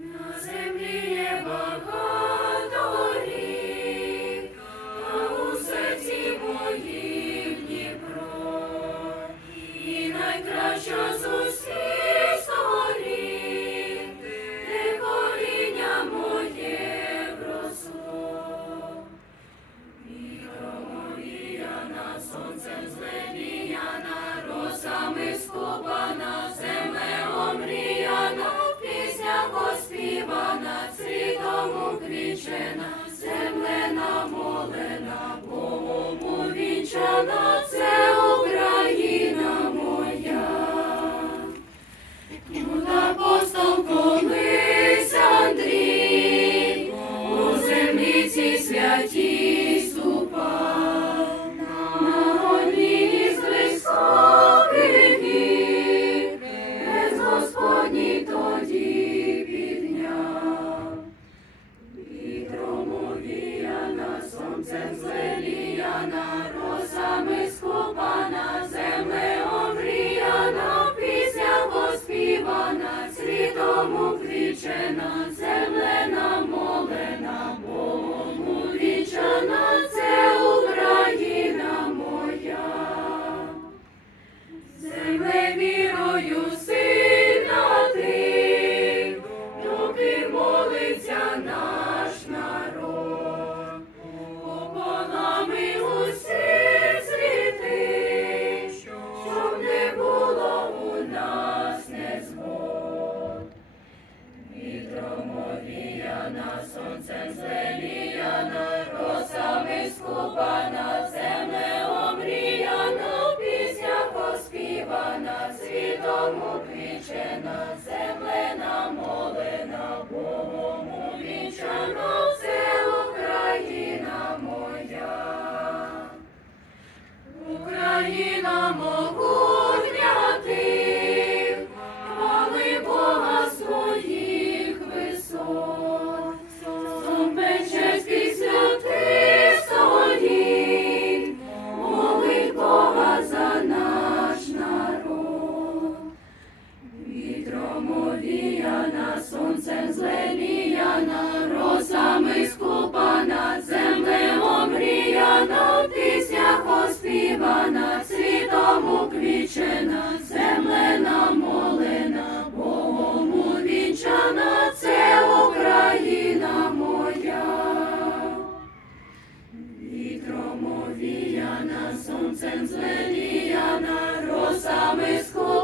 На землі є багато рік, а у і найкраща Patron on вітром овіяна, сонцем зеліяна, росами скупана. Зелена, сонцем зледіяна, росами сходить.